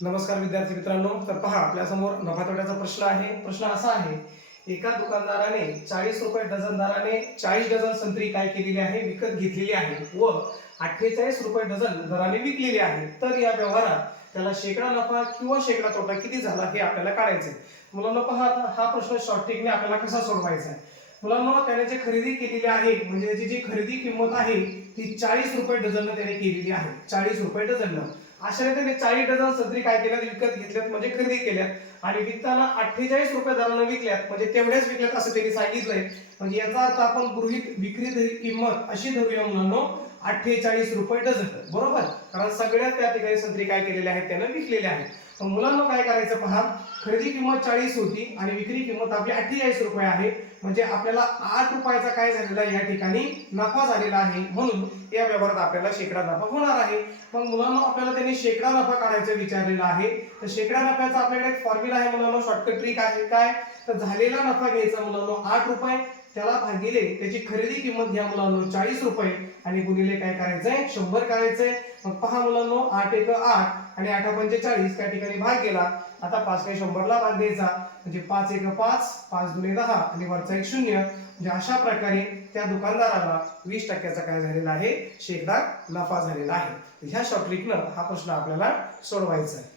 नमस्कार विद्यार्थी मित्रांनो, तर पहा आपल्यासमोर नफा तोट्याचा प्रश्न आहे. प्रश्न असा आहे, एका दुकानदाराने 40 रुपये डझन 40 डझन संत्री काय केलेली आहे, विकत घेतलेली आहे व 48 रुपये डझन दराने विकलेली आहे. तर या व्यवहारात त्याला शेकडा नफा किंवा शेकडा तोटा किती झाला हे आपल्याला काढायचं आहे. मुलांना पहा, हा प्रश्न शॉर्ट ट्रिकने आपल्याला कसा सोडवायचा आहे. मुलांना त्याने जे खरेदी केलेली आहे, म्हणजे त्याची जी खरेदी किंमत आहे ती 40 रुपये डझन त्याने केलेली आहे. 40 रुपये डझन. अशा रीतीने 40 डझन संत्री काय केल्यात, विकत घेतल्यात, म्हणजे खरेदी केल्यात आणि विकताना 48 रुपये दराने विकल्यात, म्हणजे तेवढेच विकल्यात असं त्यांनी सांगितलंय. म्हणजे याचा अर्थ आपण गृहीत विक्री किंमत अशी धरूया मुलांनो, 48 रुपये डझन, बरोबर. कारण सगळ्यात त्या ठिकाणी संत्री काय केलेल्या आहेत, त्याने विकलेल्या आहेत. मग मुलांना काय करायचं पहा, खरेदी किंमत 40 होती आणि विक्री किंमत आपली 48 रुपये आहे. म्हणजे आपल्याला 8 रुपयाचा काय झालेला या ठिकाणी नफा झालेला आहे. म्हणून या व्यवहारात आपल्याला शेकडा नफा होणार आहे. मग मुलांना आपल्याला त्यांनी शेकडा नफा काढायचा विचारलेला आहे. तर शेकडा नफ्याचा आपल्याकडे एक फॉर्म्युला आहे मुलांना, शॉर्टकट ट्रिक आहे. काय तर झालेला नफा घ्यायचा मुलांना 8 रुपये, त्याला भागिले त्याची खरेदी किंमत घ्या मुलांना 40 रुपये आणि गुणिले काय करायचंय, 100 करायचंय. मग पहा मुलांना, 8 एक 8 आणि 8 पंचे 40, त्या ठिकाणी भाग गेला. आता 5 काय 100 ला भाग द्यायचा, म्हणजे 5 एक 5, 5 दुने 10 आणि वरचा एक 0. म्हणजे अशा प्रकारे त्या दुकानदाराला 20% काय झालेला आहे, शेकडा नफा झालेला आहे. ह्या शॉर्ट ट्रिकनं हा प्रश्न आपल्याला सोडवायचा आहे.